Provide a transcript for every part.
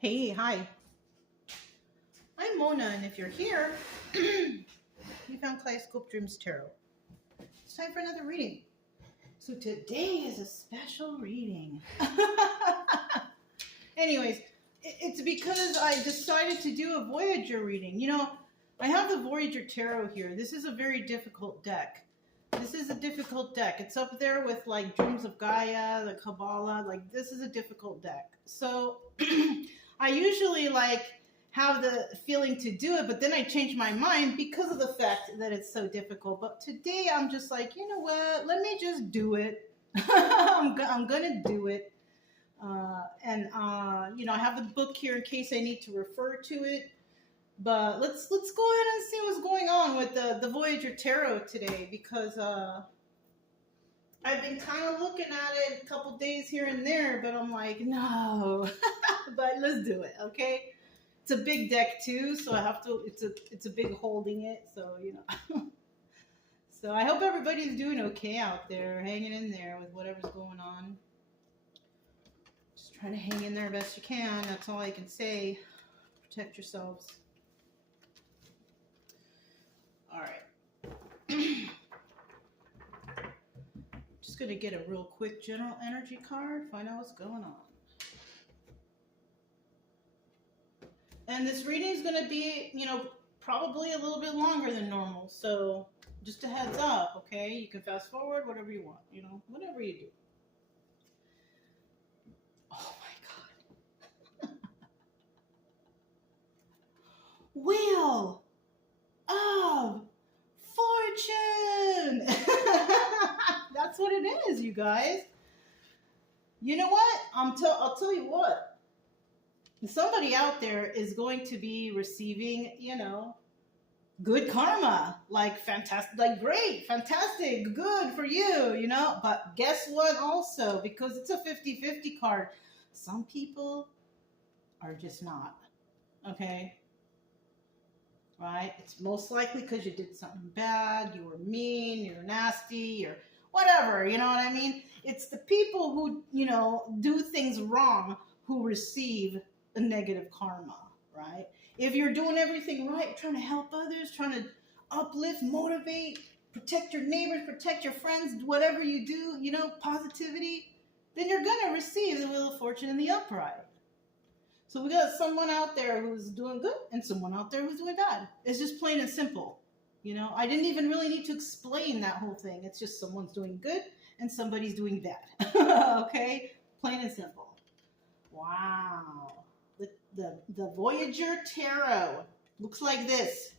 Hey, hi. I'm Mona, and if you're here, you found Kaleidoscope Dreams Tarot. It's time for another reading. So today is a special reading. Anyways, it's because I decided to do a Voyager reading. You know, I have the Voyager Tarot here. This is a very difficult deck. This is a difficult deck. It's up there with like Dreams of Gaia, the Kabbalah. Like, this is a difficult deck. So I usually have the feeling to do it, but then I change my mind because of the fact that it's so difficult. But today I'm just like, you know what? Let me just do it. I'm gonna do it. You know, I have the book here in case I need to refer to it. But let's go ahead and see what's going on with the Voyager Tarot today, because I've been kind of looking at it a couple days here and there, but I'm like, no. But let's do it, okay? It's a big deck too, so I have to. It's a big holding it, so you know. So I hope everybody's doing okay out there, hanging in there with whatever's going on. Just trying to hang in there best you can. That's all I can say. Protect yourselves. All right. Just gonna get a real quick general energy card, find out what's going on. And this reading is gonna be, you know, probably a little bit longer than normal. So just a heads up, okay? You can fast forward, whatever you want, you know, whatever you do. Oh my God. Wheel of Fortune. That's what it is, you guys. You know what? I'll tell you what. Somebody out there is going to be receiving, you know, good karma. Like, fantastic, like, great, fantastic, good for you, you know. But guess what also? Because it's a 50-50 card, some people are just not. Okay? Right? It's most likely because you did something bad, you were mean, you're nasty, or whatever, you know what I mean? It's the people who, you know, do things wrong who receive a negative karma, right? If you're doing everything right, trying to help others, trying to uplift, motivate, protect your neighbors, protect your friends, whatever you do, you know, positivity, then you're going to receive the Wheel of Fortune in the upright. So we got someone out there who's doing good and someone out there who's doing bad. It's just plain and simple. You know, I didn't even really need to explain that whole thing. It's just someone's doing good and somebody's doing bad. Okay? Plain and simple. Wow. The Voyager Tarot looks like this.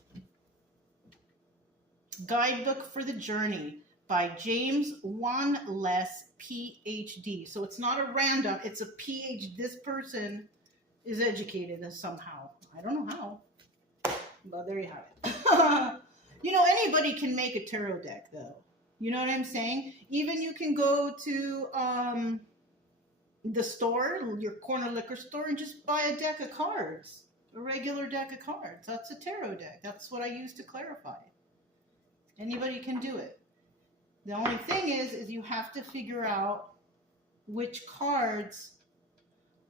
Guidebook for the Journey by James Wanless, PhD. So it's not a random, it's a PhD. This person is educated somehow. I don't know how, but there you have it. You know, anybody can make a tarot deck, though. You know what I'm saying? Even you can go to the store, your corner liquor store, and just buy a deck of cards, a regular deck of cards. That's a tarot deck. That's what I use to clarify. Anybody can do it. The only thing is you have to figure out which cards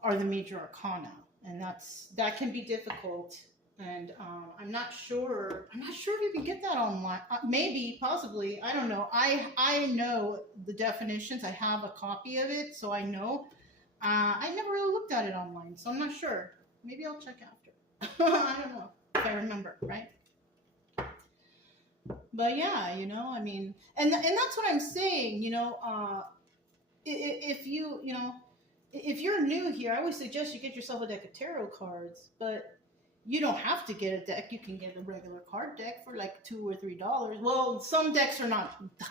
are the major arcana, and that can be difficult. And I'm not sure if you can get that online. Maybe, possibly, I don't know. I know the definitions. I have a copy of it, so I know. I never really looked at it online, so I'm not sure. Maybe I'll check after. I don't know if I remember, right? But yeah, you know, I mean, and that's what I'm saying. You know, if you're new here, I always suggest you get yourself a deck of tarot cards, but you don't have to get a deck. You can get a regular card deck for like $2 or $3. Well, some decks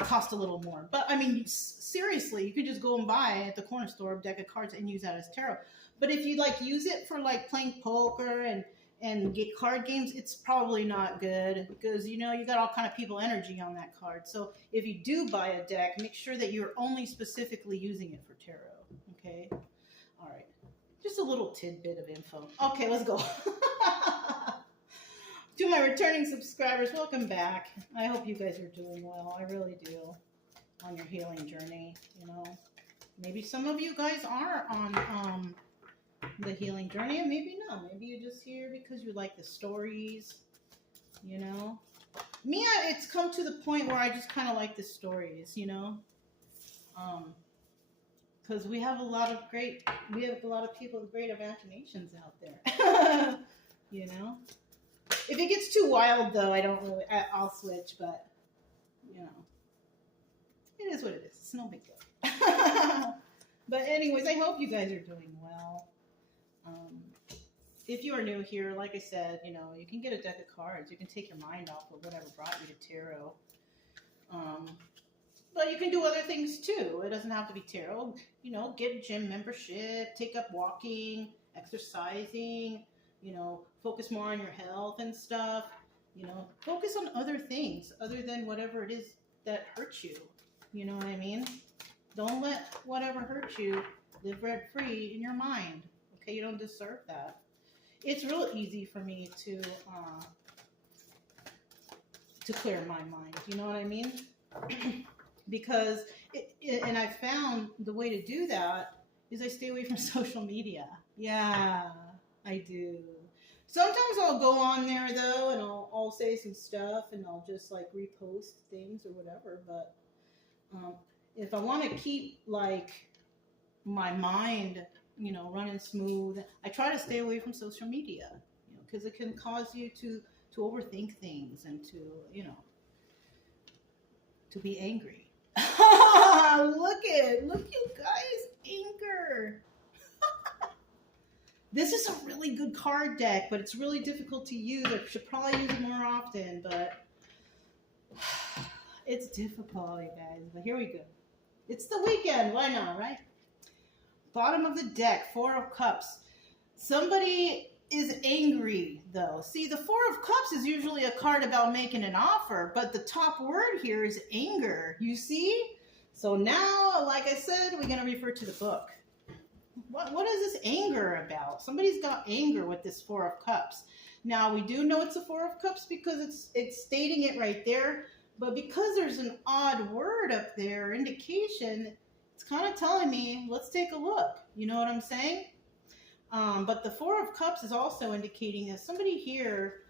cost a little more, but I mean, seriously, you could just go and buy at the corner store a deck of cards and use that as tarot. But if you like use it for like playing poker and get card games, it's probably not good, because you know you got all kind of people energy on that card. So if you do buy a deck, make sure that you're only specifically using it for tarot. Okay, all right. Just a little tidbit of info. Okay, let's go. To my returning subscribers, welcome back. I hope you guys are doing well. I really do. On your healing journey, you know. Maybe some of you guys are on the healing journey, and maybe not. Maybe you're just here because you like the stories, you know. Me, it's come to the point where I just kind of like the stories, you know. Because we have a lot of people with great imaginations out there, you know. If it gets too wild, though, I'll switch, but, you know, it is what it is. It's no big deal. But anyways, I hope you guys are doing well. If you are new here, like I said, you know, you can get a deck of cards. You can take your mind off of whatever brought you to tarot. But you can do other things too. It doesn't have to be tarot. You know, get a gym membership, take up walking, exercising, you know, focus more on your health and stuff. You know, focus on other things other than whatever it is that hurts you. You know what I mean? Don't let whatever hurts you live rent free in your mind. Okay, you don't deserve that. It's real easy for me to clear my mind. You know what I mean? Because, and I found the way to do that is I stay away from social media. Yeah, I do. Sometimes I'll go on there though, and I'll say some stuff, and I'll just like repost things or whatever. But if I want to keep like my mind, you know, running smooth, I try to stay away from social media, you know, because it can cause you to overthink things and to, you know, to be angry. Look you guys, anger. This is a really good card deck, but it's really difficult to use. I should probably use it more often, but it's difficult, you guys. But here we go. It's the weekend. Why not, right? Bottom of the deck, 4 of Cups. Somebody is angry, though. See, the 4 of Cups is usually a card about making an offer, but the top word here is anger. You see? So now, like I said, we're going to refer to the book. What is this anger about? Somebody's got anger with this 4 of Cups. Now, we do know it's a 4 of Cups because it's stating it right there, but because there's an odd word up there, indication, it's kind of telling me, let's take a look. You know what I'm saying? But the 4 of Cups is also indicating that somebody here,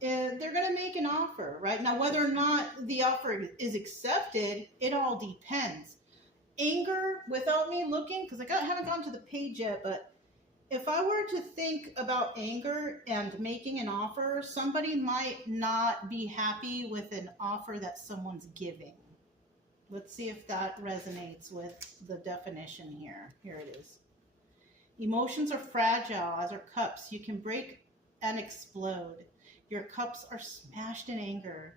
they're going to make an offer, right? Now, whether or not the offer is accepted, it all depends. Anger, without me looking, because I haven't gone to the page yet, but if I were to think about anger and making an offer, somebody might not be happy with an offer that someone's giving. Let's see if that resonates with the definition here. Here it is. Emotions are fragile, as are cups. You can break and explode. Your cups are smashed in anger.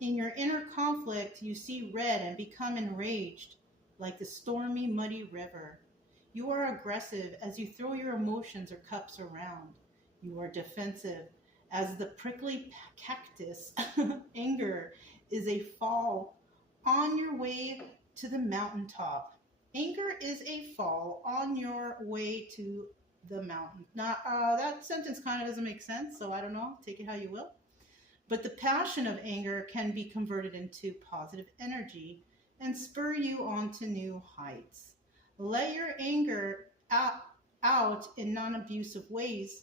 In your inner conflict, you see red and become enraged, like the stormy, muddy river. You are aggressive as you throw your emotions or cups around. You are defensive as the prickly cactus. Anger is a fall on your way to the mountaintop. Anger is a fall on your way to the mountain. Now, that sentence kind of doesn't make sense, so I don't know. Take it how you will. But the passion of anger can be converted into positive energy and spur you on to new heights. Let your anger out in non-abusive ways,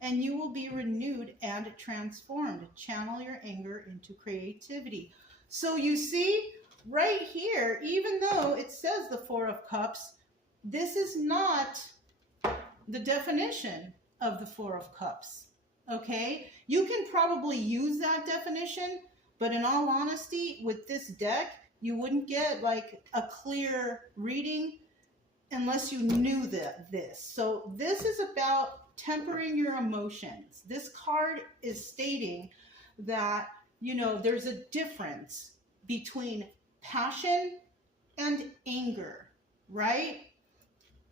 and you will be renewed and transformed. Channel your anger into creativity. So you see, right here, even though it says the 4 of Cups, this is not the definition of the 4 of Cups, okay? You can probably use that definition, but in all honesty, with this deck, you wouldn't get like a clear reading unless you knew this. So this is about tempering your emotions. This card is stating that, you know, there's a difference between passion and anger, right?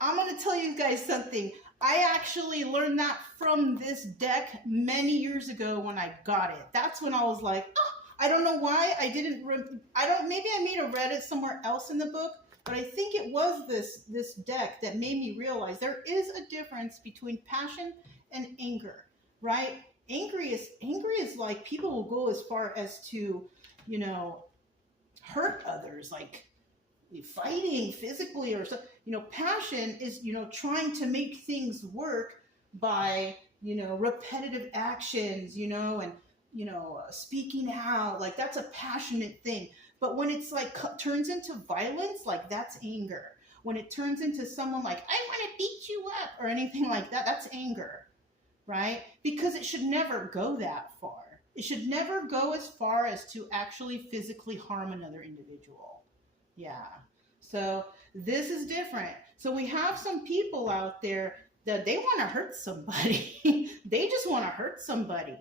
I'm going to tell you guys something. I actually learned that from this deck many years ago when I got it. That's when I was like, oh, I don't know why maybe I may have read it somewhere else in the book, but I think it was this deck that made me realize there is a difference between passion and anger, right? Angry is like, people will go as far as to, you know, hurt others, like fighting physically or so. passion is, trying to make things work by, repetitive actions, and, speaking out, like that's a passionate thing. But when it's like turns into violence, like that's anger. When it turns into someone like, I want to beat you up or anything like that, that's anger, right? Because it should never go that far. It should never go as far as to actually physically harm another individual. Yeah. So this is different. So we have some people out there that they want to hurt somebody. They just want to hurt somebody,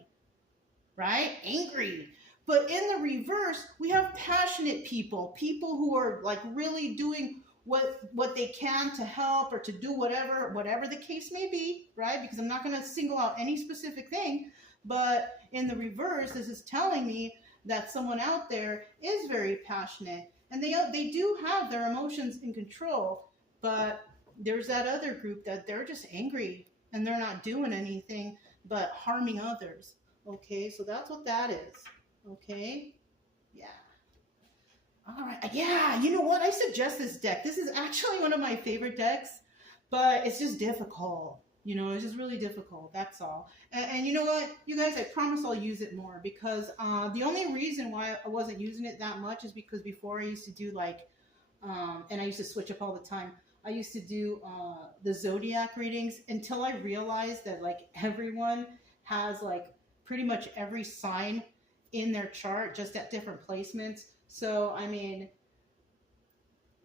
right? Angry. But in the reverse, we have passionate people who are like really doing what they can to help or to do whatever the case may be, right? Because I'm not going to single out any specific thing, but in the reverse, this is telling me that someone out there is very passionate and they do have their emotions in control, but there's that other group that they're just angry and they're not doing anything but harming others. Okay, so that's what that is. Okay, yeah. All right, yeah, you know what? I suggest this deck. This is actually one of my favorite decks, but it's just difficult. It's just really difficult. That's all. And you know what, you guys, I promise I'll use it more because the only reason why I wasn't using it that much is because before I used to do like, and I used to switch up all the time. I used to do the zodiac readings until I realized that like everyone has like pretty much every sign in their chart just at different placements. So, I mean,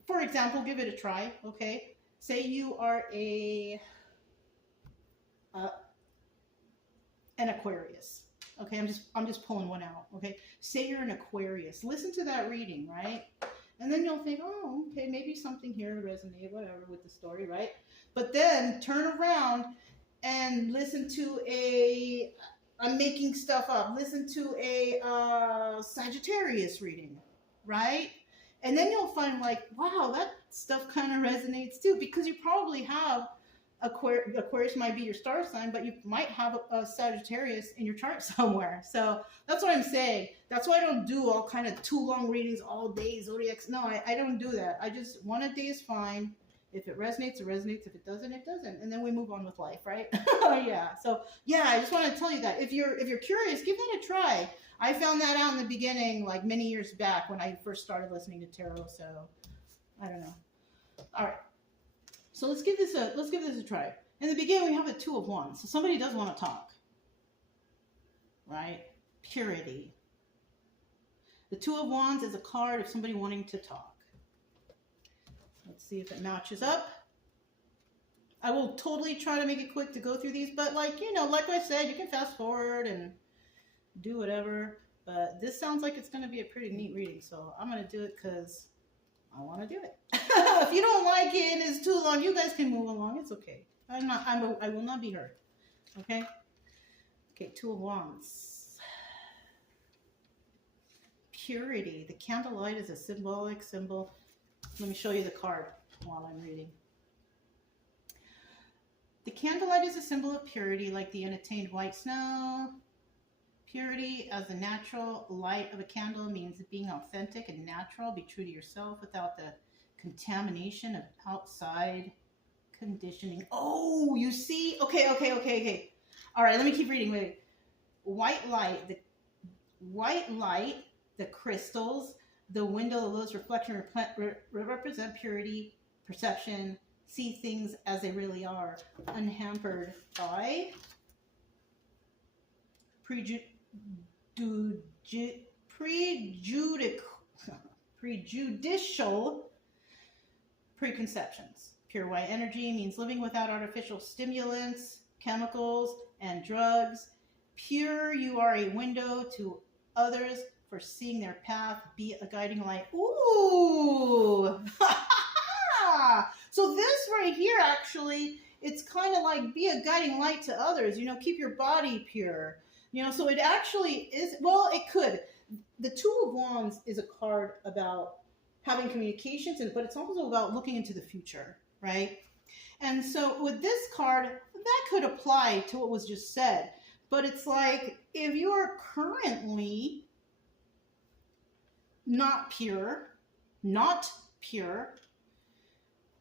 for example, give it a try, okay? Say you are an Aquarius, okay? I'm just pulling one out, okay? Say you're an Aquarius. Listen to that reading, right? And then you'll think, oh, okay, maybe something here resonate, whatever, with the story, right? But then turn around and listen to I'm making stuff up. Listen to a Sagittarius reading, right? And then you'll find like, wow, that stuff kind of resonates too, because you probably have Aquarius might be your star sign, but you might have a Sagittarius in your chart somewhere. So that's what I'm saying. That's why I don't do all kind of too long readings all day, zodiacs. No, I don't do that. I just one a day is fine. If it resonates, it resonates. If it doesn't, it doesn't. And then we move on with life, right? Yeah. So yeah, I just want to tell you that if you're curious, give that a try. I found that out in the beginning, like many years back when I first started listening to tarot. So I don't know. All right. So let's give this a try. In the beginning, we have the Two of Wands. So somebody does want to talk, right? Purity. The Two of Wands is a card of somebody wanting to talk. Let's see if it matches up. I will totally try to make it quick to go through these, but like I said, you can fast forward and do whatever. But this sounds like it's going to be a pretty neat reading, so I'm going to do it because I want to do it. If you don't like it and it's too long, you guys can move along. It's okay. I will not be hurt. Okay? Okay, Two of Wands. Purity. The candlelight is a symbolic symbol. Let me show you the card while I'm reading. The candlelight is a symbol of purity, like the unattained white snow. Purity as the natural light of a candle means being authentic and natural. Be true to yourself without the contamination of outside conditioning. Oh, you see? Okay. All right, let me keep reading. Wait. White light, the crystals, the window, the lowest reflection represent purity, perception, see things as they really are, unhampered by prejudicial preconceptions. Pure white energy means living without artificial stimulants, chemicals, and drugs. Pure, you are a window to others for seeing their path. Be a guiding light. Ooh! So this right here, actually, it's kind of like be a guiding light to others. Keep your body pure. So it actually is, well, it could. The Two of Wands is a card about having communications, but it's also about looking into the future, right? And so with this card, that could apply to what was just said. But it's like, if you are currently not pure,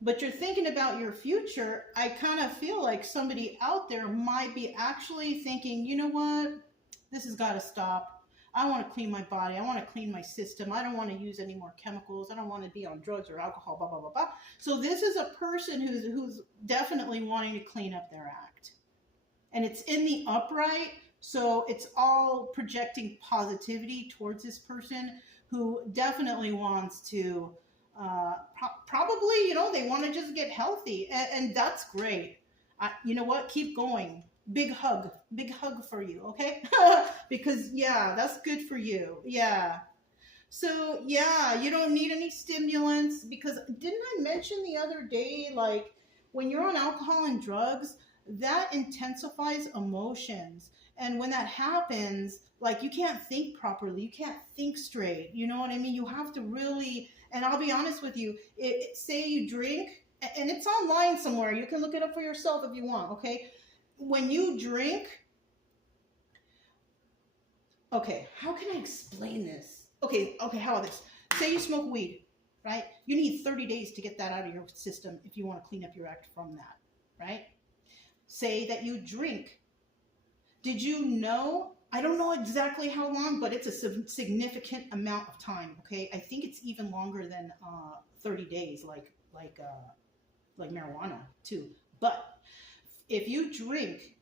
but you're thinking about your future, I kind of feel like somebody out there might be actually thinking, you know what, this has got to stop. I want to clean my body. I want to clean my system. I don't want to use any more chemicals. I don't want to be on drugs or alcohol, blah, blah, blah, blah. So this is a person who's definitely wanting to clean up their act. And it's in the upright, so it's all projecting positivity towards this person who definitely wants to probably, you know, they want to just get healthy, and that's great. You know what? Keep going. Big hug for you, okay? Because yeah, that's good for you. Yeah. So yeah, you don't need any stimulants, because didn't I mention the other day, like when you're on alcohol and drugs, that intensifies emotions. And when that happens, like you can't think properly, you can't think straight. You know what I mean? You have to really, and I'll be honest with you, say you drink, and it's online somewhere. You can look it up for yourself if you want, okay? When you drink, okay, how can I explain this? Okay, how about this? Say you smoke weed, right? You need 30 days to get that out of your system if you want to clean up your act from that, right? Say that you drink. Did you know? I don't know exactly how long, but it's a significant amount of time, okay? I think it's even longer than 30 days, like marijuana too. But if you drink,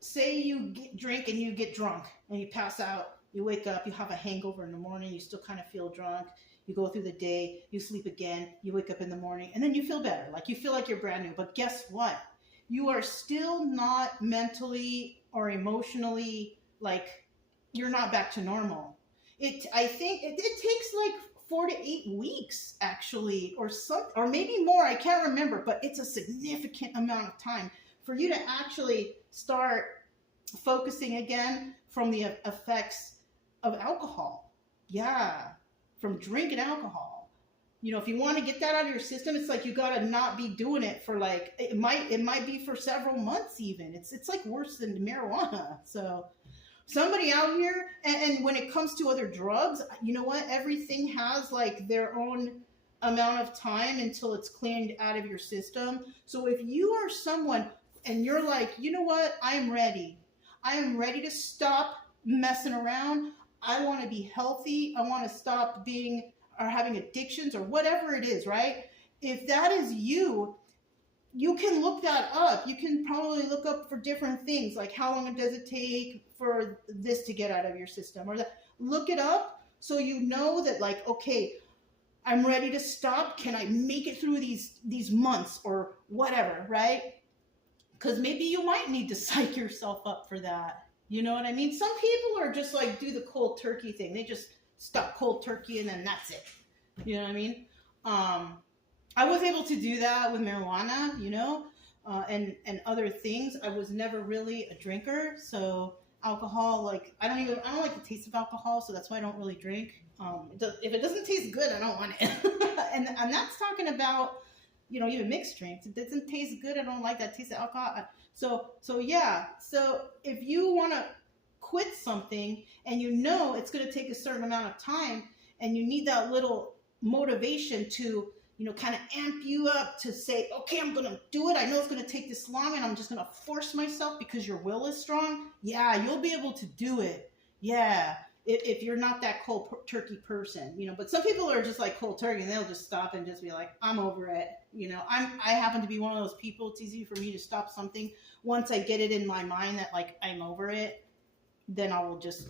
say you drink and you get drunk and you pass out, you wake up, you have a hangover in the morning, you still kind of feel drunk, you go through the day, you sleep again, you wake up in the morning, and then you feel better. Like you feel like you're brand new. But guess what? You are still not mentally or emotionally, like you're not back to normal. I think it takes like 4 to 8 weeks actually, or maybe more, I can't remember, but it's a significant amount of time for you to actually start focusing again from the effects of alcohol. Yeah, from drinking alcohol. You know, if you want to get that out of your system, it's like you gotta not be doing it for like, it might be for several months even. It's like worse than marijuana. So somebody out here, and when it comes to other drugs, you know what? Everything has like their own amount of time until it's cleaned out of your system. So if you are someone and you're like, you know what? I am ready. I am ready to stop messing around. I want to be healthy. I want to stop being or having addictions or whatever it is, right? If that is you, you can look that up. You can probably look up for different things, like how long does it take for this to get out of your system, or that. Look it up so you know that, like, okay, I'm ready to stop. Can I make it through these months or whatever, right? Because maybe you might need to psych yourself up for that. You know what I mean? Some people are just like do the cold turkey thing. They just stop cold turkey and then that's it. You know what I mean? I was able to do that with marijuana, you know, and other things. I was never really a drinker, so alcohol, like I don't like the taste of alcohol, so that's why I don't really drink. If it doesn't taste good, I don't want it. and that's talking about, you know, even mixed drinks. It doesn't taste good. I don't like that taste of alcohol. So yeah. So if you want to quit something and you know it's going to take a certain amount of time and you need that little motivation to, you know, kind of amp you up to say, okay, I'm going to do it. I know it's going to take this long and I'm just going to force myself because your will is strong. Yeah, you'll be able to do it. Yeah. If you're not that cold turkey person, you know, but some people are just like cold turkey and they'll just stop and just be like, I'm over it. You know, I happen to be one of those people. It's easy for me to stop something. Once I get it in my mind that like I'm over it, then I will just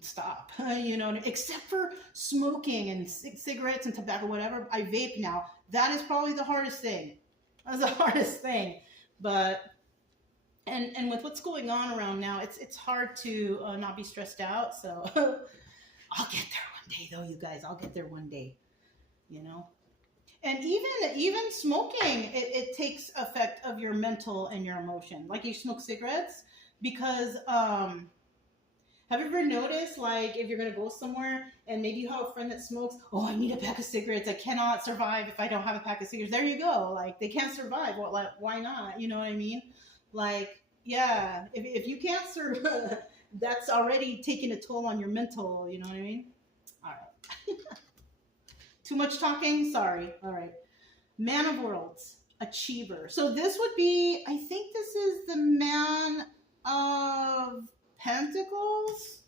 stop, you know, except for smoking and cigarettes and tobacco, whatever. I vape now. That is probably the hardest thing. That's the hardest thing. But and with what's going on around now, it's hard to not be stressed out. So I'll get there one day, though, you guys. I'll get there one day, you know. And even smoking, it takes effect of your mental and your emotion. Like you smoke cigarettes because have you ever noticed, like, if you're going to go somewhere and maybe you have a friend that smokes, oh, I need a pack of cigarettes. I cannot survive if I don't have a pack of cigarettes. There you go. Like, they can't survive. Well, like, why not? You know what I mean? Like, yeah, if you can't survive, that's already taking a toll on your mental, you know what I mean? All right. Too much talking? Sorry. All right. Man of Worlds, achiever. So this would be, I think this is the Man of Pentacles.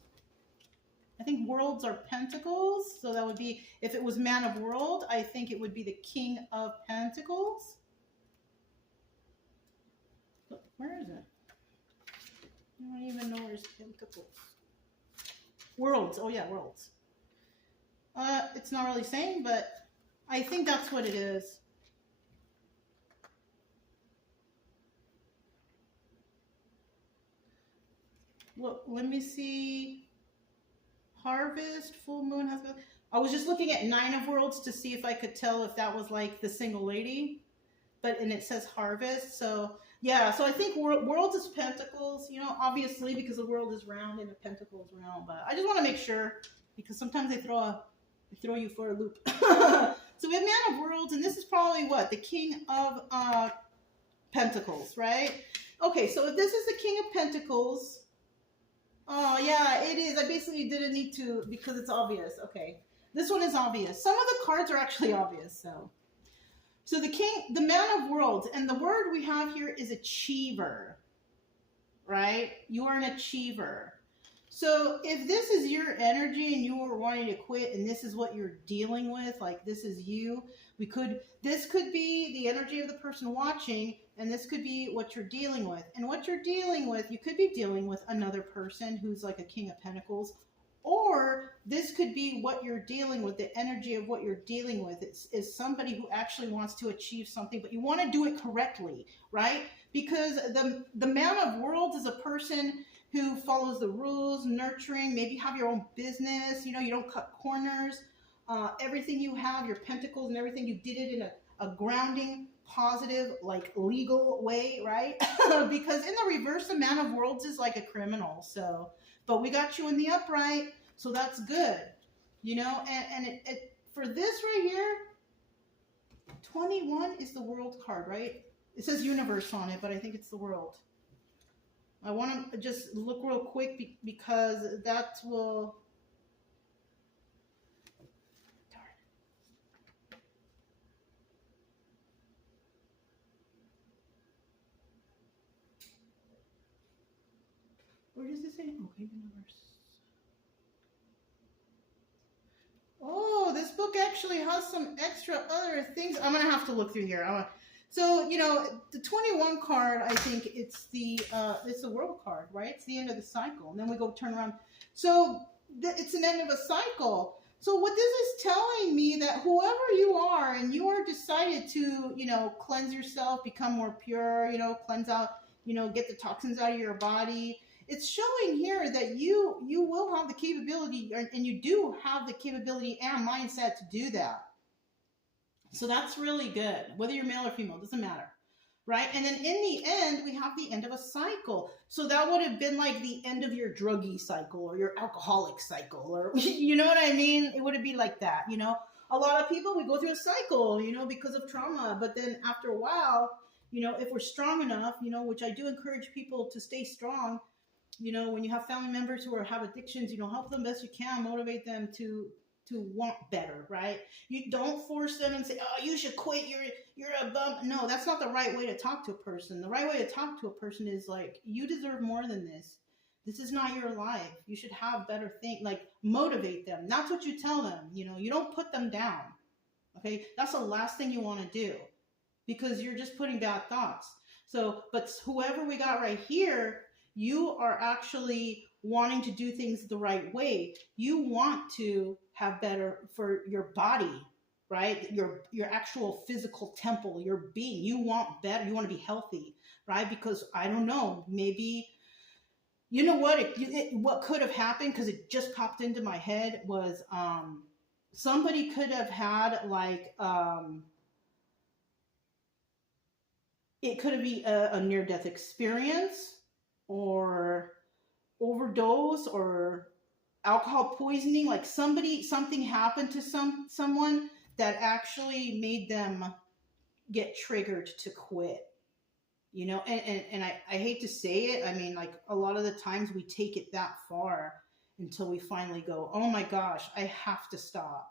I think worlds are pentacles. So that would be, if it was Man of World, I think it would be the King of Pentacles. Where is it? I don't even know where's Pentacles. Worlds. Oh yeah, worlds. It's not really saying, but I think that's what it is. Look, let me see. Harvest, full moon, husband. I was just looking at Nine of Worlds to see if I could tell if that was like the single lady, and it says harvest. So yeah, so I think worlds is pentacles, you know, obviously because the world is round and the pentacle is round. But I just want to make sure because sometimes they throw you for a loop. So we have Man of Worlds, and this is probably what, the King of Pentacles, right? Okay, so if this is the King of Pentacles. Oh, yeah, it is. I basically didn't need to because it's obvious. Okay. This one is obvious. Some of the cards are actually obvious. So the Man of Worlds, and the word we have here is achiever, right? You are an achiever. So if this is your energy and you are wanting to quit and this is what you're dealing with, like this is you, this could be the energy of the person watching, and this could be what you're dealing with. And what you're dealing with, you could be dealing with another person who's like a King of Pentacles, or this could be what you're dealing with, the energy of what you're dealing with. Is somebody who actually wants to achieve something, but you want to do it correctly, right? Because the Man of Worlds is a person who follows the rules, nurturing, maybe have your own business, you know, you don't cut corners. Everything you have, your pentacles and everything, you did it in a grounding, positive, like legal way, right? Because in the reverse, the Man of Worlds is like a criminal. So, but we got you in the upright, so that's good, you know. And it for this right here, 21 is the World card, right? It says universe on it, but I think it's the World. I want to just look real quick because that will. Where does it say? Okay, universe. Oh, this book actually has some extra other things. I'm gonna have to look through here. So you know, the 21 card, I think it's the World card, right? It's the end of the cycle, and then we go turn around. So it's an end of a cycle. So what this is telling me that whoever you are, and you are decided to, you know, cleanse yourself, become more pure, you know, cleanse out, you know, get the toxins out of your body. It's showing here that you will have the capability, and you do have the capability and mindset to do that. So that's really good. Whether you're male or female, doesn't matter, right? And then in the end, we have the end of a cycle. So that would have been like the end of your druggie cycle or your alcoholic cycle, or you know what I mean? It would have been like that, you know? A lot of people, we go through a cycle, you know, because of trauma. But then after a while, you know, if we're strong enough, you know, which I do encourage people to stay strong. You know, when you have family members who have addictions, you know, help them best you can, motivate them to want better, right? You don't force them and say, oh, you should quit, you're a bum. No, that's not the right way to talk to a person. The right way to talk to a person is like, you deserve more than this. This is not your life. You should have better things. Like, motivate them. That's what you tell them. You know, you don't put them down. Okay, that's the last thing you want to do, because you're just putting bad thoughts. So, but whoever we got right here, you are actually wanting to do things the right way. You want to have better for your body, right? Your actual physical temple, your being. You want better. You want to be healthy, right? Because I don't know, maybe, you know what? What could have happened, because it just popped into my head, was somebody could have had like it could have been a near-death experience, or overdose, or alcohol poisoning. Like something happened to someone that actually made them get triggered to quit, you know. And I hate to say it, I mean, like, a lot of the times we take it that far until we finally go, oh my gosh, I have to stop,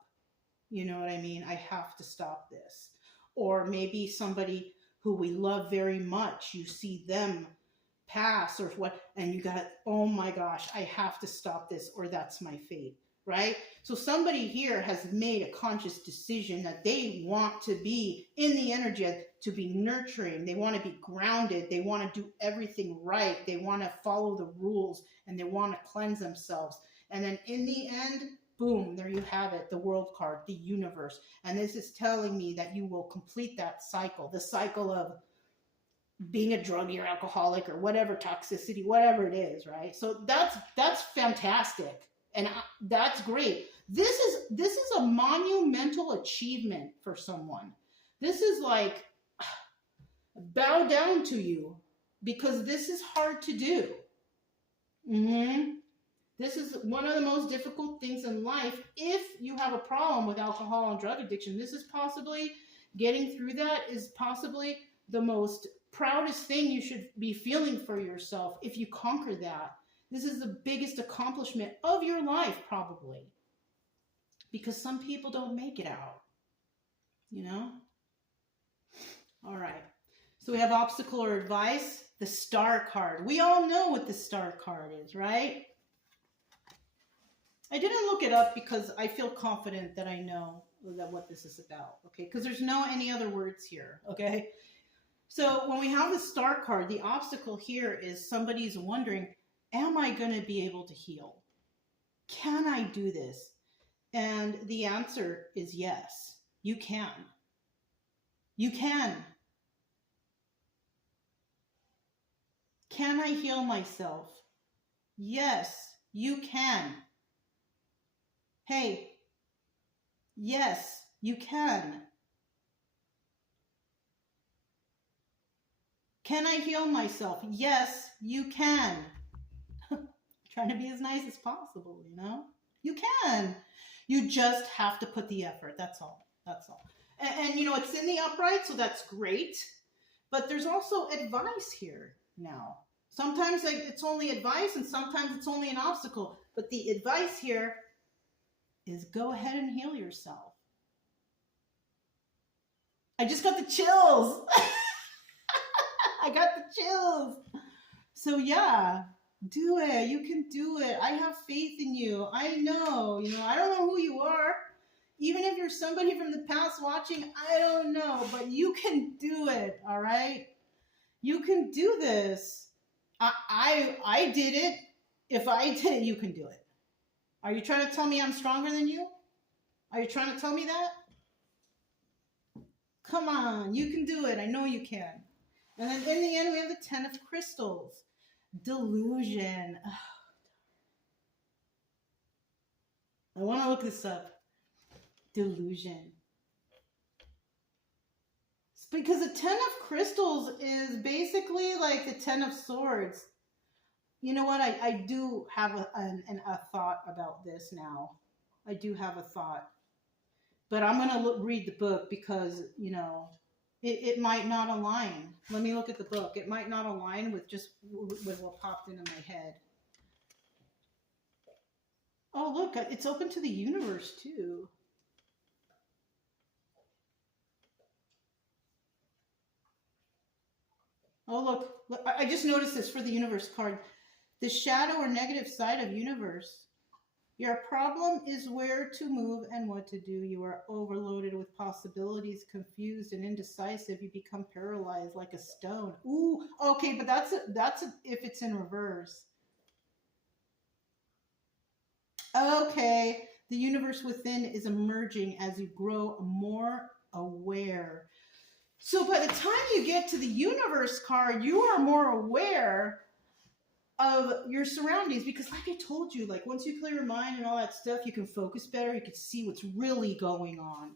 you know what I mean? I have to stop this. or maybe somebody who we love very much, you see them pass or what, and you got, oh my gosh, I have to stop this or that's my fate, right? So somebody here has made a conscious decision that they want to be in the energy, to be nurturing, they want to be grounded, they want to do everything right, they want to follow the rules, and they want to cleanse themselves. And then in the end, boom, there you have it, the world card, the universe. And this is telling me that you will complete that cycle, the cycle of being a druggie or alcoholic or whatever, toxicity, whatever it is, right? So that's fantastic, and that's great. This is a monumental achievement for someone. This is like, bow down to you, because this is hard to do. This is one of the most difficult things in life. If you have a problem with alcohol and drug addiction, this is possibly, getting through that is possibly the most proudest thing you should be feeling for yourself. If you conquer that, this is the biggest accomplishment of your life, probably, because some people don't make it out, you know? All right. So we have obstacle or advice, the star card. We all know what the star card is, right? I didn't look it up because I feel confident that I know that what this is about, okay? Because there's no any other words here, okay? So when we have the star card, the obstacle here is somebody's wondering, am I going to be able to heal? Can I do this? And the answer is yes, you can. You can. Can I heal myself? Yes, you can. Hey, yes, you can. Can I heal myself? Yes, you can. Trying to be as nice as possible, you know? You can. You just have to put the effort. That's all. That's all. And you know, it's in the upright, so that's great. But there's also advice here now. Sometimes it's only advice, and sometimes it's only an obstacle. But the advice here is go ahead and heal yourself. I just got the chills. I got the chills. So yeah, do it. You can do it. I have faith in you. I know, I don't know who you are. Even if you're somebody from the past watching, I don't know, but you can do it. All right. You can do this. I did it. If I did it, you can do it. Are you trying to tell me I'm stronger than you? Are you trying to tell me that? Come on, you can do it. I know you can. And then in the end, we have the 10 of crystals. Delusion. I want to look this up. Delusion. It's because the 10 of crystals is basically like the 10 of swords. You know what? I do have a thought about this now. I do have a thought. But I'm going to read the book because, it might not align. Let me look at the book. It might not align with what popped into my head. Oh, look, it's open to the universe too. Oh, look, I just noticed this for the universe card. The shadow or negative side of universe. Your problem is where to move and what to do. You are overloaded with possibilities, confused and indecisive. You become paralyzed like a stone. Ooh, okay, but that's if it's in reverse. Okay, the universe within is emerging as you grow more aware. So by the time you get to the universe card, you are more aware of your surroundings, because like I told you, like once you clear your mind and all that stuff, you can focus better. You can see what's really going on.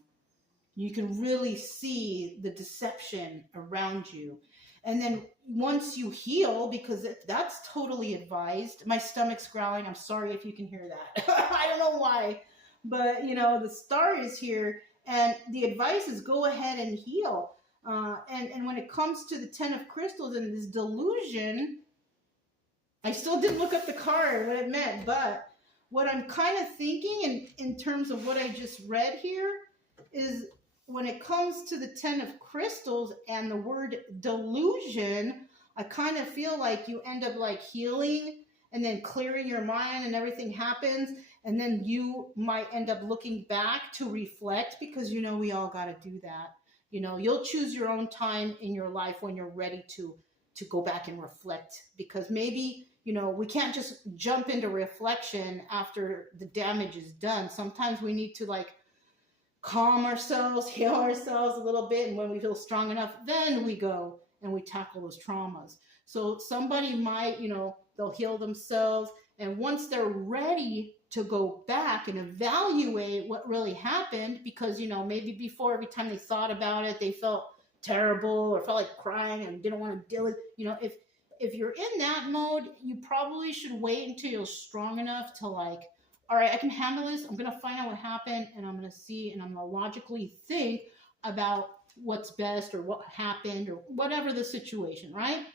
You can really see the deception around you. And then once you heal, because that's totally advised. My stomach's growling. I'm sorry if you can hear that. I don't know why, but the star is here, and the advice is go ahead and heal. And when it comes to the 10 of crystals and this delusion, I still didn't look up the card, what it meant, but what I'm kind of thinking in terms of what I just read here is when it comes to the 10 of crystals and the word delusion, I kind of feel like you end up like healing and then clearing your mind and everything happens. And then you might end up looking back to reflect, because we all got to do that. You'll choose your own time in your life when you're ready to go back and reflect, because maybe we can't just jump into reflection after the damage is done. Sometimes we need to like calm ourselves, heal ourselves a little bit, and when we feel strong enough, then we go and we tackle those traumas. So somebody might, they'll heal themselves, and once they're ready to go back and evaluate what really happened, because maybe before, every time they thought about it, they felt terrible or felt like crying and didn't want to deal with, if you're in that mode, you probably should wait until you're strong enough to like, all right, I can handle this. I'm going to find out what happened, and I'm going to see, and I'm going to logically think about what's best or what happened or whatever the situation, right?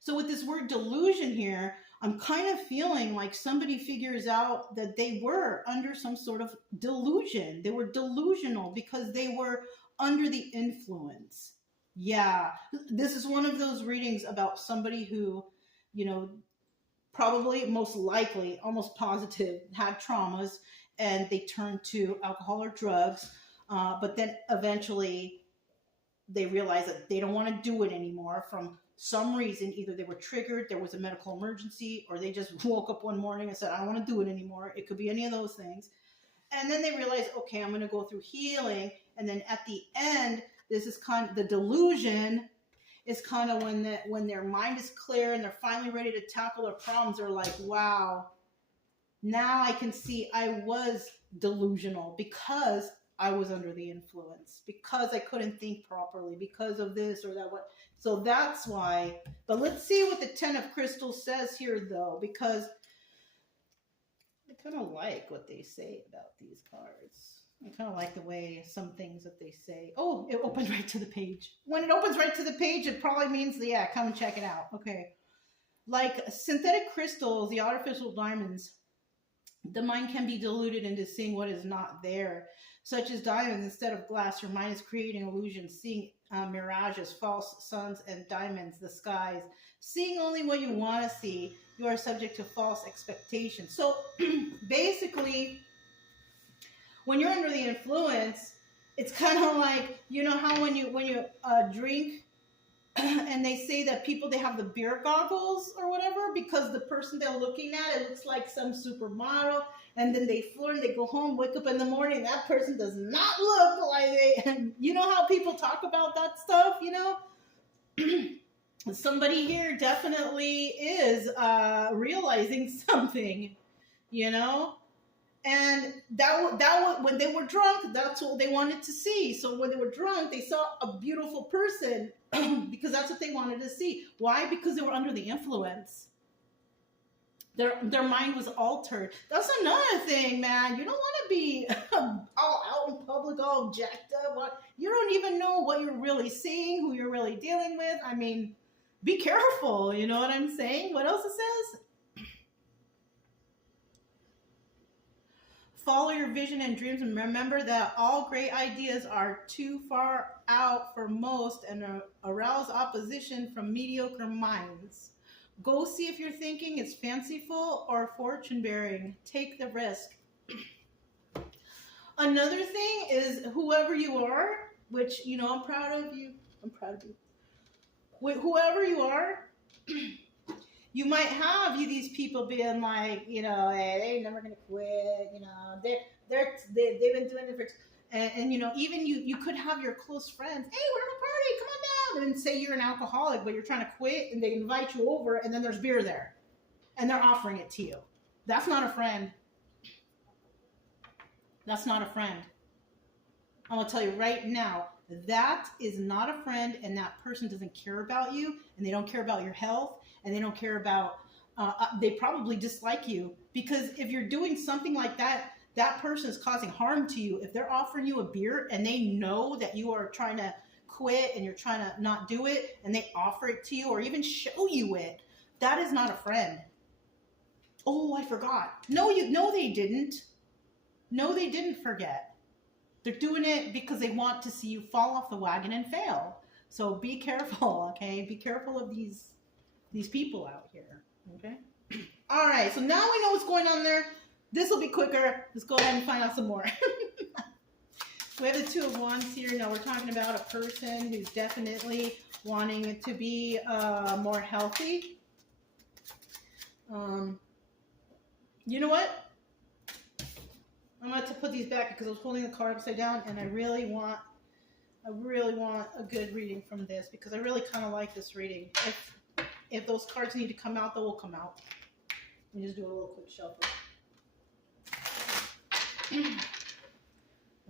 So with this word delusion here, I'm kind of feeling like somebody figures out that they were under some sort of delusion. They were delusional because they were under the influence. Yeah, this is one of those readings about somebody who, probably, most likely, almost positive, had traumas, and they turned to alcohol or drugs, but then eventually they realize that they don't want to do it anymore from some reason. Either they were triggered, there was a medical emergency, or they just woke up one morning and said, I don't want to do it anymore. It could be any of those things. And then they realize, okay, I'm going to go through healing. And then at the end, this is kind of the delusion, is kind of when their mind is clear and they're finally ready to tackle their problems. They're like, wow, now I can see I was delusional because I was under the influence, because I couldn't think properly, because of this or that. So that's why. But let's see what the 10 of crystals says here, though, because I kind of like what they say about these cards. I kind of like the way some things that they say. Oh, it opened right to the page. When it opens right to the page, it probably means, yeah, come and check it out. Okay. Like synthetic crystals, the artificial diamonds, the mind can be deluded into seeing what is not there. Such as diamonds instead of glass, your mind is creating illusions, seeing mirages, false suns and diamonds, the skies. Seeing only what you want to see, you are subject to false expectations. So basically, when you're under the influence, it's kind of like, how when you drink and they say that people, they have the beer goggles or whatever, because the person they're looking at, it looks like some supermodel, and then they flirt and they go home, wake up in the morning, that person does not look like they, and how people talk about that stuff, Somebody here definitely is realizing something, And that when they were drunk, that's what they wanted to see. So when they were drunk, they saw a beautiful person because that's what they wanted to see. Why? Because they were under the influence. Their mind was altered. That's another thing, man. You don't want to be all out in public, all jacked up. You don't even know what you're really seeing, who you're really dealing with. I mean, be careful. You know what I'm saying? What else it says? Follow your vision and dreams, and remember that all great ideas are too far out for most and arouse opposition from mediocre minds. Go see if your thinking is fanciful or fortune-bearing. Take the risk. Another thing is, whoever you are, which, I'm proud of you. I'm proud of you. Whoever you are, you might have these people being like, hey, they're never gonna quit. They've been doing it for, and even you could have your close friends. Hey, we're having a party. Come on down. And say you're an alcoholic, but you're trying to quit, and they invite you over, and then there's beer there, and they're offering it to you. That's not a friend. That's not a friend. I'm gonna tell you right now, that is not a friend, and that person doesn't care about you, and they don't care about your health, and they don't care about, they probably dislike you, because if you're doing something like that, that person is causing harm to you. If they're offering you a beer and they know that you are trying to quit and you're trying to not do it, and they offer it to you or even show you it, that is not a friend. Oh, I forgot. No, they didn't. No, they didn't forget. They're doing it because they want to see you fall off the wagon and fail. So be careful, okay? Be careful of these people out here, okay? All right, so now we know what's going on there. This will be quicker. Let's go ahead and find out some more. We have the Two of Wands here. Now we're talking about a person who's definitely wanting it to be more healthy. You know what? I'm going to put these back because I was holding the card upside down, and I really want a good reading from this because I really kind of like this reading. If those cards need to come out, they will come out. Let me just do a little quick shuffle.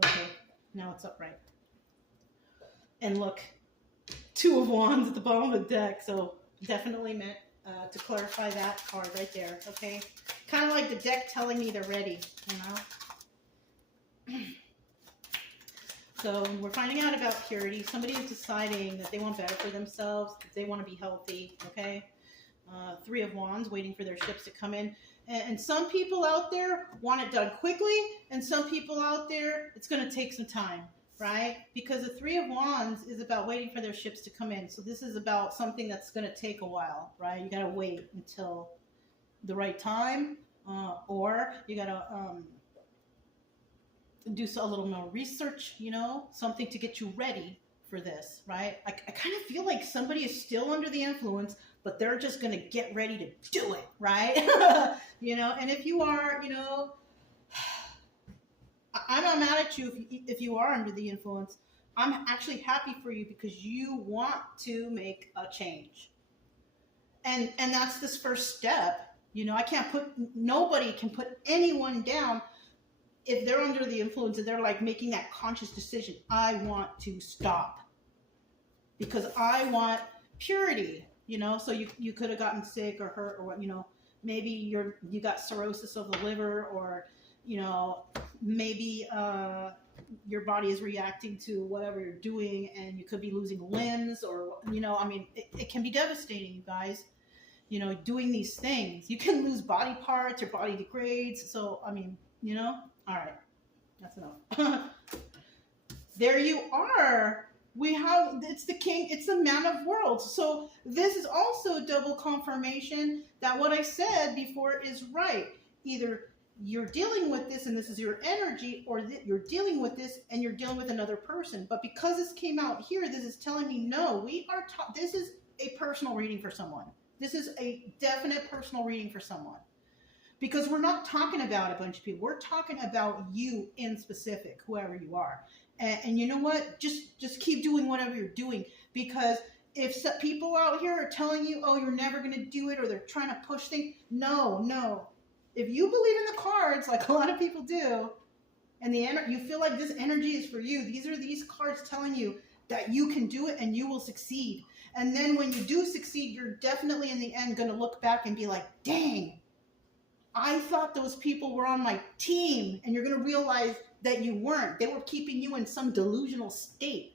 Okay, now it's upright. And look, Two of Wands at the bottom of the deck, so definitely meant to clarify that card right there, okay? Kind of like the deck telling me they're ready, you know? So we're finding out about purity. Somebody is deciding that they want better for themselves, that they want to be healthy, okay? Three of Wands, waiting for their ships to come in. And some people out there want it done quickly, and some people out there, it's going to take some time, right? Because the Three of Wands is about waiting for their ships to come in. So this is about something that's going to take a while, right? You got to wait until the right time, or you got to do a little more research, you know, something to get you ready for this, right? I kind of feel like somebody is still under the influence, but they're just going to get ready to do it, right? You know, and if you are, you know, I'm not mad at you if you are under the influence. I'm actually happy for you because you want to make a change. And that's this first step. You know, nobody can put anyone down if they're under the influence and they're like making that conscious decision. I want to stop because I want purity, you know? So you could have gotten sick or hurt or what, you know, maybe you got cirrhosis of the liver, or, you know, maybe your body is reacting to whatever you're doing and you could be losing limbs, or, you know, I mean, it can be devastating, you guys, you know, doing these things. You can lose body parts, your body degrades. So, I mean, you know, all right, that's enough. There you are. It's the king, it's the man of worlds. So this is also double confirmation that what I said before is right. Either you're dealing with this and this is your energy, or you're dealing with this and you're dealing with another person. But because this came out here, this is telling me, no, this is a personal reading for someone. This is a definite personal reading for someone. Because we're not talking about a bunch of people. We're talking about you in specific, whoever you are. And you know what? Just keep doing whatever you're doing. Because if people out here are telling you, oh, you're never going to do it, or they're trying to push things, no. If you believe in the cards, like a lot of people do, and you feel like this energy is for you, these cards telling you that you can do it and you will succeed. And then when you do succeed, you're definitely in the end going to look back and be like, dang, I thought those people were on my team, and you're going to realize that you weren't. They were keeping you in some delusional state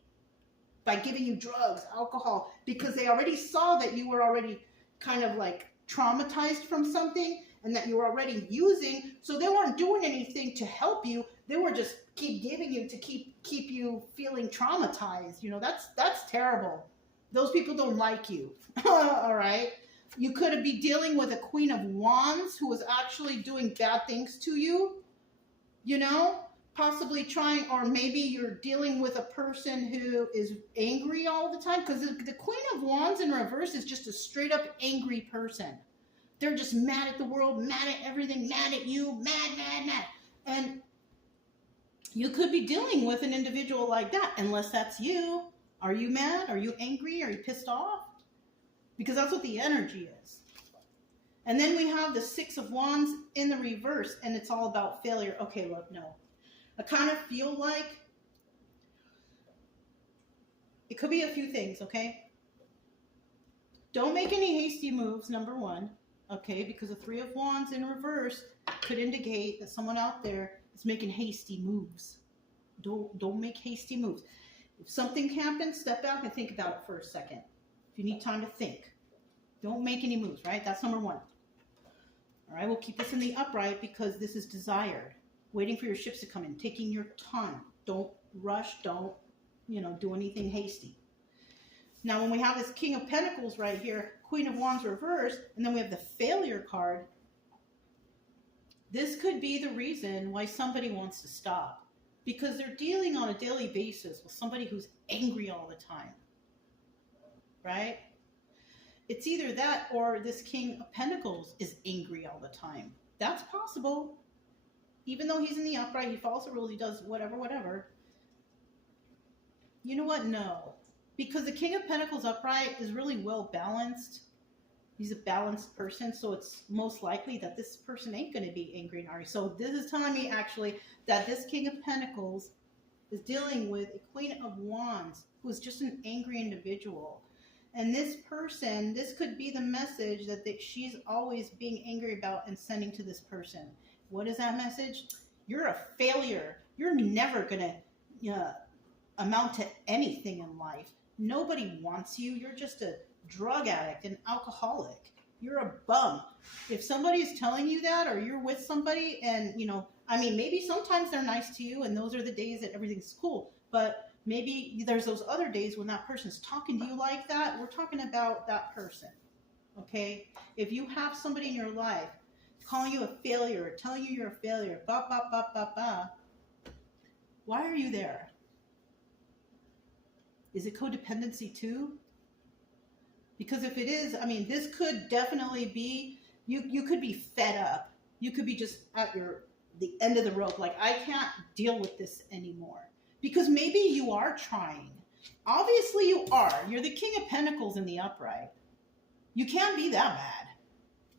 by giving you drugs, alcohol, because they already saw that you were already kind of like traumatized from something and that you were already using. So they weren't doing anything to help you. They were just keep giving you to keep you feeling traumatized. You know, that's terrible. Those people don't like you. All right. You could be dealing with a Queen of Wands who is actually doing bad things to you, you know, possibly trying, or maybe you're dealing with a person who is angry all the time, because the Queen of Wands in reverse is just a straight up angry person. They're just mad at the world, mad at everything, mad at you, mad. And you could be dealing with an individual like that, unless that's you. Are you mad? Are you angry? Are you pissed off? Because that's what the energy is. And then we have the Six of Wands in the reverse, and it's all about failure. Okay, look, no. I kind of feel like it could be a few things, okay? Don't make any hasty moves, number one, okay? Because the Three of Wands in reverse could indicate that someone out there is making hasty moves. Don't make hasty moves. If something happens, step back and think about it for a second. If you need time to think. Don't make any moves, right? That's number one. All right, we'll keep this in the upright because this is desired. Waiting for your ships to come in, taking your time. Don't rush. Don't, do anything hasty. Now, when we have this King of Pentacles right here, Queen of Wands reversed, and then we have the Failure card, this could be the reason why somebody wants to stop. Because they're dealing on a daily basis with somebody who's angry all the time. Right? It's either that or this King of Pentacles is angry all the time. That's possible. Even though he's in the upright, he follows the rules, he does whatever. You know what? No. Because the King of Pentacles upright is really well balanced. He's a balanced person, so it's most likely that this person ain't going to be angry and angry. So this is telling me actually that this King of Pentacles is dealing with a Queen of Wands who is just an angry individual. And this person, this could be the message that she's always being angry about and sending to this person. What is that message? You're a failure. You're never going to amount to anything in life. Nobody wants you. You're just a drug addict, an alcoholic. You're a bum. If somebody's telling you that, or you're with somebody and, maybe sometimes they're nice to you and those are the days that everything's cool. But maybe there's those other days when that person's talking to you like that. We're talking about that person, okay? If you have somebody in your life calling you a failure, telling you you're a failure, why are you there? Is it codependency too? Because if it is, this could definitely be, you could be fed up. You could be just at the end of the rope, like, I can't deal with this anymore. Because maybe you are trying. Obviously you are. You're the King of Pentacles in the upright. You can't be that bad.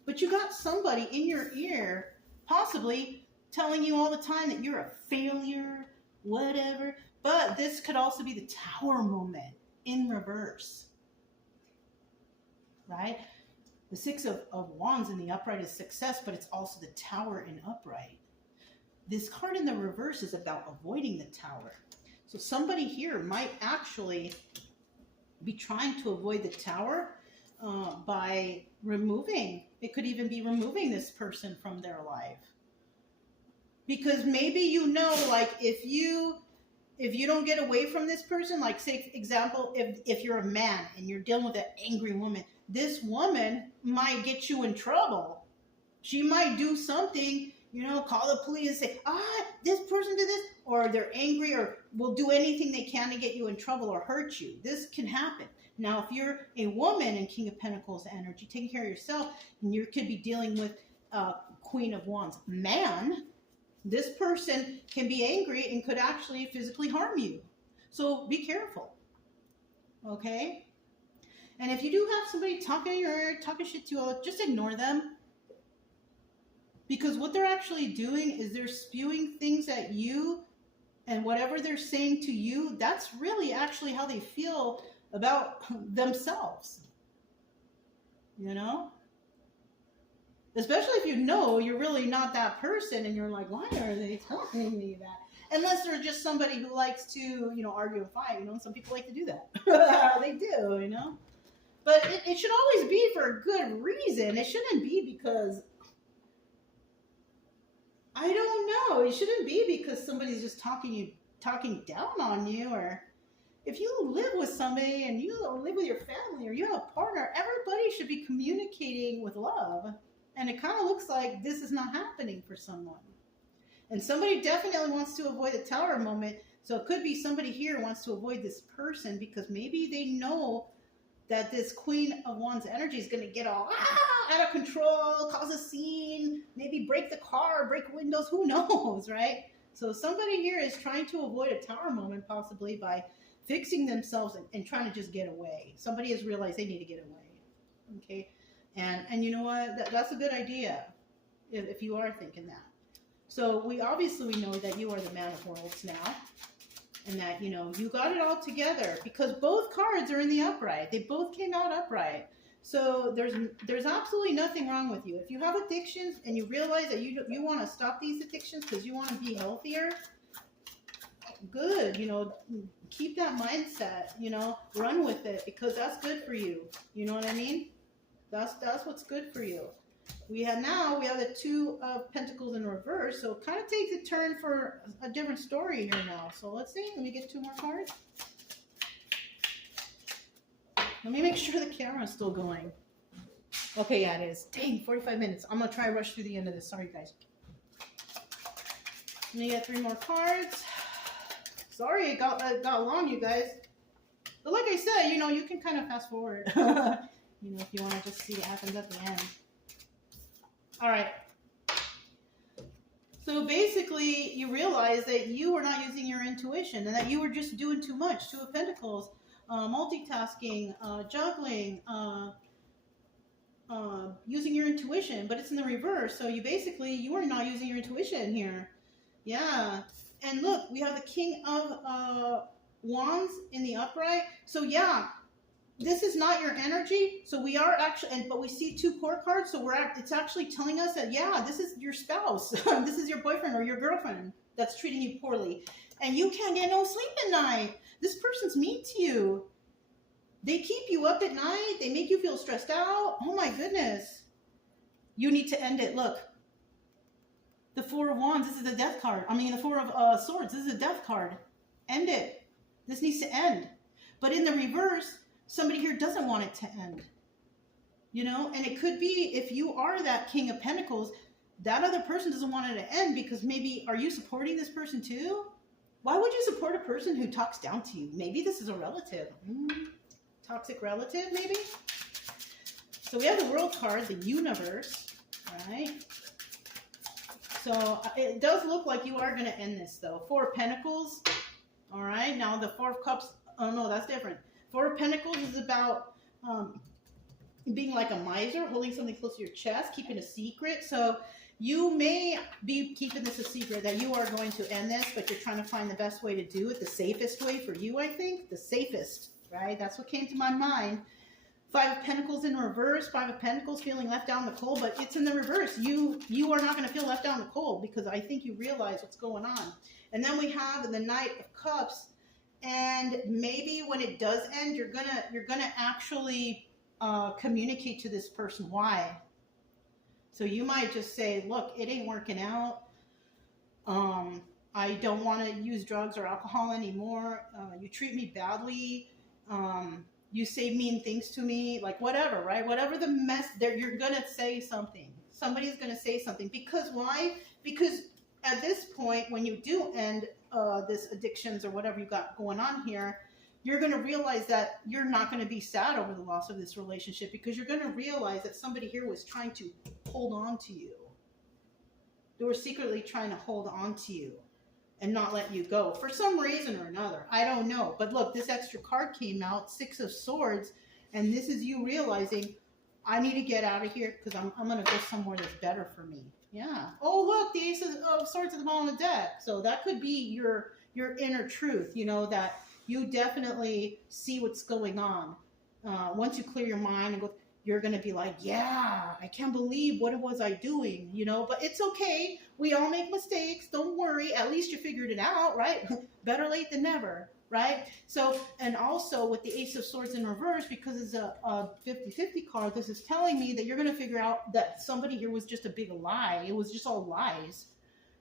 But you got somebody in your ear, possibly telling you all the time that you're a failure, whatever. But this could also be the Tower moment in reverse. Right? The Six of Wands in the upright is success, but it's also the Tower in upright. This card in the reverse is about avoiding the Tower. So somebody here might actually be trying to avoid the Tower by removing, it could even be removing this person from their life. Because maybe like if you don't get away from this person, like say, example, if you're a man and you're dealing with an angry woman, this woman might get you in trouble. She might do something, call the police and say, this person did this, or they're angry or will do anything they can to get you in trouble or hurt you. This can happen. Now, if you're a woman in King of Pentacles energy, taking care of yourself, and you could be dealing with Queen of Wands man, this person can be angry and could actually physically harm you. So be careful. Okay? And if you do have somebody talking shit to you, just ignore them. Because what they're actually doing is they're spewing things at you, and whatever they're saying to you, that's really actually how they feel about themselves. Especially if you're really not that person and you're like, why are they telling me that? Unless they're just somebody who likes to, argue and fight. Some people like to do that. They do, But it should always be for a good reason. It shouldn't be because, I don't know. It shouldn't be because somebody's just talking down on you. Or if you live with somebody and you live with your family or you have a partner, everybody should be communicating with love. And it kind of looks like this is not happening for someone. And somebody definitely wants to avoid the Tower moment. So it could be somebody here wants to avoid this person because maybe they know that this Queen of Wands energy is going to get all out of control, cause a scene, maybe break the car, break windows, who knows, right? So somebody here is trying to avoid a Tower moment possibly by fixing themselves and trying to just get away. Somebody has realized they need to get away, okay? And you know what? That's a good idea if you are thinking that. So we know that you are the Man of Worlds now. And that, you got it all together because both cards are in the upright. They both came out upright. So there's absolutely nothing wrong with you. If you have addictions and you realize that you want to stop these addictions because you want to be healthier, good, keep that mindset, run with it because that's good for you. You know what I mean? That's what's good for you. We have the Two of Pentacles in reverse, so it kind of takes a turn for a different story here now. So let's see. Let me get 2 more cards. Let me make sure the camera is still going. Okay, yeah, it is. Dang, 45 minutes. I'm gonna try to rush through the end of this. Sorry, guys. Let me get 3 more cards. Sorry, it got long, you guys. But like I said, you know, you can kind of fast forward. You know, if you want to just see what happens at the end. All right. So basically, you realize that you were not using your intuition and that you were just doing too much. 2 of Pentacles, multitasking, juggling, using your intuition, but it's in the reverse. So you are not using your intuition here. Yeah. And look, we have the King of Wands in the upright. So yeah, this is not your energy. So we are actually, but we see 2 court cards. So it's actually telling us that, yeah, this is your spouse. This is your boyfriend or your girlfriend that's treating you poorly. And you can't get no sleep at night. This person's mean to you. They keep you up at night. They make you feel stressed out. Oh my goodness. You need to end it. Look. The 4 of Wands, this is the death card. I mean, the 4 of Swords, this is a death card. End it. This needs to end. But in the reverse, somebody here doesn't want it to end. You know, and it could be if you are that King of Pentacles, that other person doesn't want it to end because maybe, are you supporting this person too? Why would you support a person who talks down to you? Maybe this is a relative. Toxic relative, maybe? So we have the World card, the universe, right? So it does look like you are going to end this, though. 4 of Pentacles. All right. Now the 4 of Cups. Oh, no, that's different. 4 of Pentacles is about being like a miser, holding something close to your chest, keeping a secret. So you may be keeping this a secret that you are going to end this, but you're trying to find the best way to do it, the safest way for you, I think. The safest, right? That's what came to my mind. 5 of Pentacles in reverse, 5 of Pentacles feeling left out in the cold, but it's in the reverse. You are not going to feel left out in the cold because I think you realize what's going on. And then we have the Knight of Cups, and maybe when it does end, you're gonna actually communicate to this person why. So you might just say, look, it ain't working out. I don't want to use drugs or alcohol anymore. You treat me badly. You say mean things to me, like whatever, right? Whatever the mess there, you're going to say something. Somebody's going to say something. Because why? Because at this point, when you do end this addictions or whatever you got going on here, you're going to realize that you're not going to be sad over the loss of this relationship because you're going to realize that somebody here was trying to hold on to you. They were secretly trying to hold on to you and not let you go for some reason or another. I don't know. But look, this extra card came out, 6 of Swords, and this is you realizing, I need to get out of here because I'm going to go somewhere that's better for me. Yeah. Oh, look, the Ace of Swords at the bottom of the deck. So that could be your inner truth, you know, that you definitely see what's going on. Once you clear your mind and go, you're going to be like, yeah, I can't believe what was I doing, you know, but it's okay. We all make mistakes. Don't worry. At least you figured it out, right? Better late than never, right? So, and also with the Ace of Swords in reverse, because it's a 50-50 card, this is telling me that you're going to figure out that somebody here was just a big lie. It was just all lies.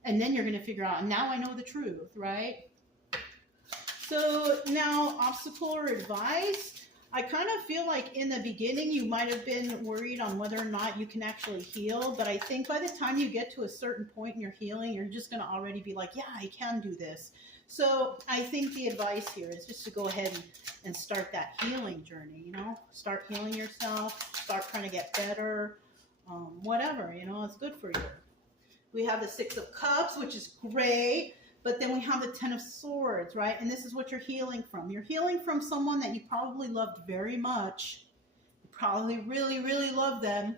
And then you're going to figure out, now I know the truth, right? So now, obstacle or advice. I kind of feel like in the beginning you might have been worried on whether or not you can actually heal, but I think by the time you get to a certain point in your healing, you're just going to already be like, yeah, I can do this. So I think the advice here is just to go ahead and start that healing journey, you know, start healing yourself, start trying to get better, whatever, you know, it's good for you. We have the 6 of Cups, which is great. But then we have the 10 of Swords, right? And this is what you're healing from. You're healing from someone that you probably loved very much. You probably really, really loved them,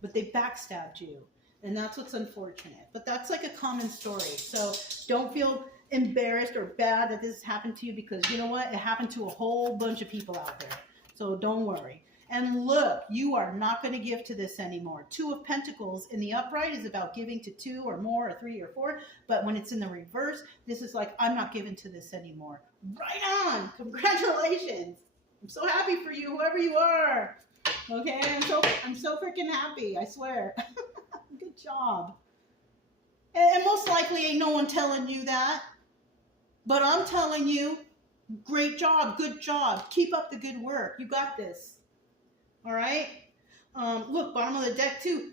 but they backstabbed you. And that's what's unfortunate. But that's like a common story. So don't feel embarrassed or bad that this happened to you because you know what? It happened to a whole bunch of people out there. So don't worry. And look, you are not going to give to this anymore. 2 of Pentacles in the upright is about giving to 2 or more or 3 or 4. But when it's in the reverse, this is like, I'm not giving to this anymore. Right on. Congratulations. I'm so happy for you, whoever you are. Okay, I'm I'm so freaking happy. I swear. Good job. And most likely ain't no one telling you that. But I'm telling you, great job. Good job. Keep up the good work. You got this. All right? Look, bottom of the deck too.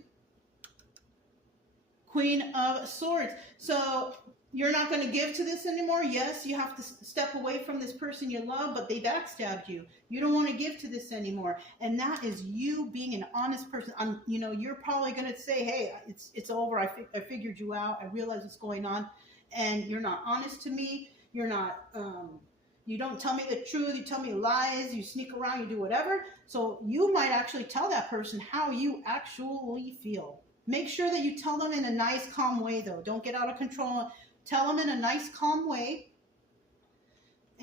Queen of Swords. So you're not going to give to this anymore. Yes, you have to step away from this person you love, but they backstabbed you. You don't want to give to this anymore. And that is you being an honest person. You're probably going to say, hey, it's over. I figured you out. I realize what's going on. And you're not honest to me. You're not, you don't tell me the truth. You tell me lies. You sneak around. You do whatever. So you might actually tell that person how you actually feel. Make sure that you tell them in a nice, calm way, though. Don't get out of control. Tell them in a nice, calm way.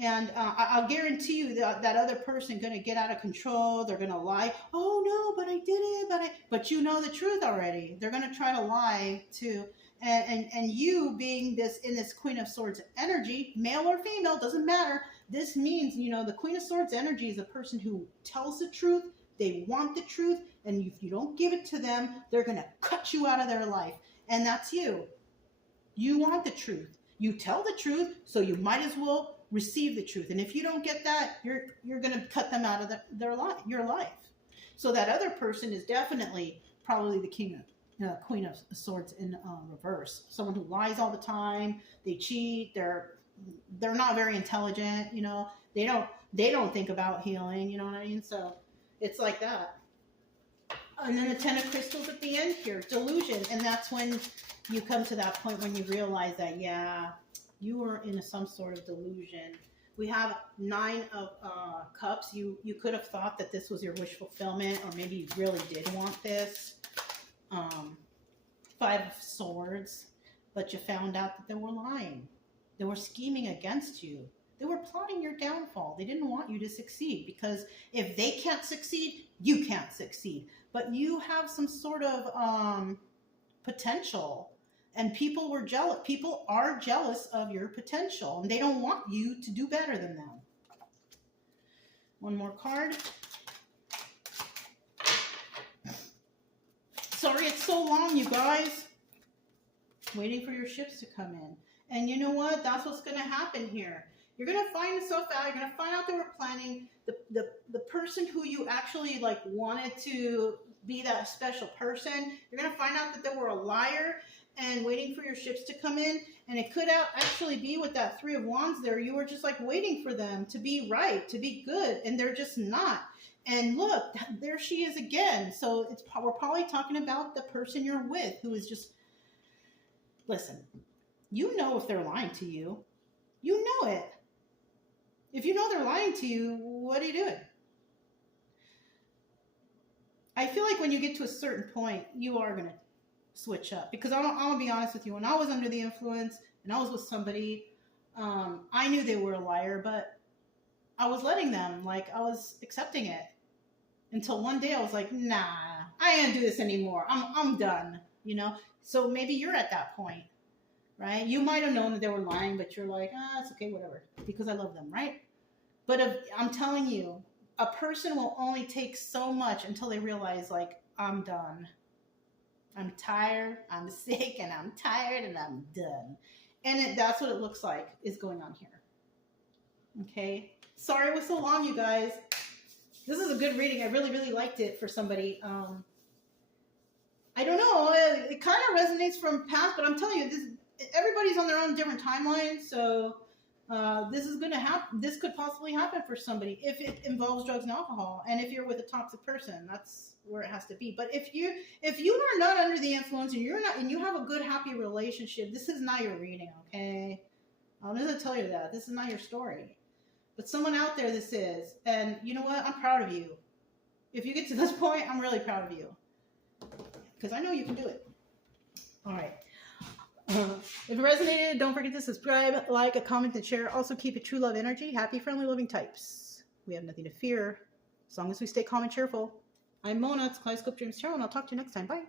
And I'll guarantee you that that other person going to get out of control. They're going to lie. Oh, no, but I did it. But you know the truth already. They're going to try to lie, too. And you being in this Queen of Swords energy, male or female, doesn't matter. This means, the Queen of Swords energy is a person who tells the truth. They want the truth, and if you don't give it to them, they're going to cut you out of their life. And that's you. You want the truth. You tell the truth, so you might as well receive the truth. And if you don't get that, you're going to cut them out of your life. So that other person is definitely probably the Queen of Swords in reverse. Someone who lies all the time. They cheat. They're not very intelligent. They don't think about healing. You know what I mean? So it's like that. And then the Ten of Crystals at the end here, delusion. And that's when you come to that point when you realize that, yeah, you were in some sort of delusion. We have 9 of Cups. You could have thought that this was your wish fulfillment, or maybe you really did want this. 5 of Swords. But you found out that they were lying. They were scheming against you. They were plotting your downfall. They didn't want you to succeed, because if they can't succeed, you can't succeed. But you have some sort of potential, and people were jealous. People are jealous of your potential, and they don't want you to do better than them. One more card. Sorry it's so long, you guys. Waiting for your ships to come in. And you know what? That's what's going to happen here. You're going to find yourself out. You're going to find out they were planning. The person who you actually wanted to be that special person, you're going to find out that they were a liar and waiting for your ships to come in. And it could actually be with that 3 of Wands there. You were just waiting for them to be right, to be good, and they're just not. And look, there she is again. So we're probably talking about the person you're with, who is just, listen, you know if they're lying to you. You know it. If you know they're lying to you, what are you doing? I feel like when you get to a certain point, you are going to switch up. Because I'm going to be honest with you. When I was under the influence and I was with somebody, I knew they were a liar, but I was letting them. I was accepting it. Until one day I was like, nah, I ain't do this anymore. I'm done, So maybe you're at that point, right? You might have known that they were lying, but you're like, it's okay, whatever, because I love them, right? But I'm telling you, a person will only take so much until they realize, I'm done. I'm tired, I'm sick, and I'm tired, and I'm done. And that's what it looks like is going on here. Okay? Sorry it was so long, you guys. This is a good reading. I really, really liked it for somebody. I don't know. It kind of resonates from past, but I'm telling you, everybody's on their own different timeline, so this is going to happen. This could possibly happen for somebody if it involves drugs and alcohol, and if you're with a toxic person, that's where it has to be. But if you are not under the influence and you have a good, happy relationship, this is not your reading, okay? I'm just going to tell you that. This is not your story. But someone out there this is, and you know what? I'm proud of you. If you get to this point, I'm really proud of you. Because I know you can do it. All right. If it resonated, don't forget to subscribe, like, comment, and share. Also, keep it true love energy. Happy, friendly, loving types. We have nothing to fear as long as we stay calm and cheerful. I'm Mona. It's Kaleidoscope Dreams Tarot, and I'll talk to you next time. Bye.